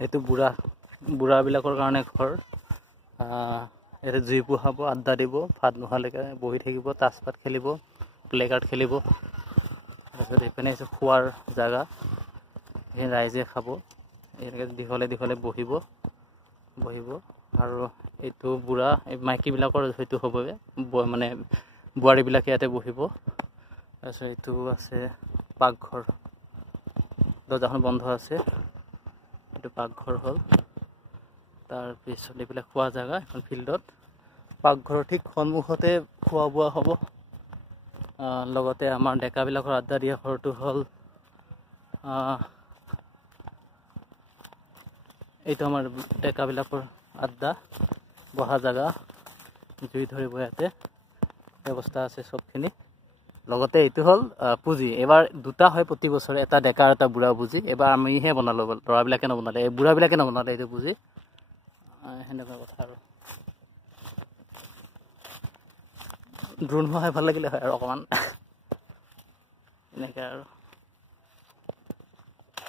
এইটো বুঢ়াবিলাকৰ কাৰণে ঘৰ। ইয়াতে জুই পোহাব, আড্ডা দিব, ভাত নোহোৱালৈকে বহি থাকিব, তাচপাত খেলিব, প্লে কাৰ্ড খেলিব। তাৰপিছত এইপিনে হৈছে খোৱাৰ জেগা, সেই ৰাইজে খাব। এনেকৈ দীঘলে বহিব আৰু এইটো এই মাইকীবিলাকৰ হয়তো হ'বগৈ, মানে বোৱাৰীবিলাকে ইয়াতে বহিব। তাৰপিছত এইটো আছে পাকঘৰ, দৰ্জাখন বন্ধ আছে, এইটো পাকঘৰ হ'ল। তাৰপিছত এইবিলাক খোৱা জেগা এখন ফিল্ডত, পাকঘৰৰ ঠিক সন্মুখতে খোৱা বোৱা হ'ব। লগতে আমাৰ ডেকাবিলাকৰ আড্ডা দিয়া ঘৰটো হ'ল এইটো আমাৰ ডেকাবিলাকৰ আড্ডা বহা জেগা, জুই ধৰিব ইয়াতে ব্যৱস্থা আছে চবখিনি। লগতে এইটো হ'ল পুঁজি, এইবাৰ দুটা হয় প্ৰতি বছৰে, এটা ডেকা আৰু এটা বুঢ়া পুঁজি। এইবাৰ আমিহে বনালোঁ, ল'ৰাবিলাকে নবনালে, এই বুঢ়াবিলাকে নবনালে এইটো পুঁজি। সেনেকুৱা কথা আৰু ড্ৰোন হোৱাই ভাল লাগিলে হয় আৰু অকণমান এনেকৈ আৰু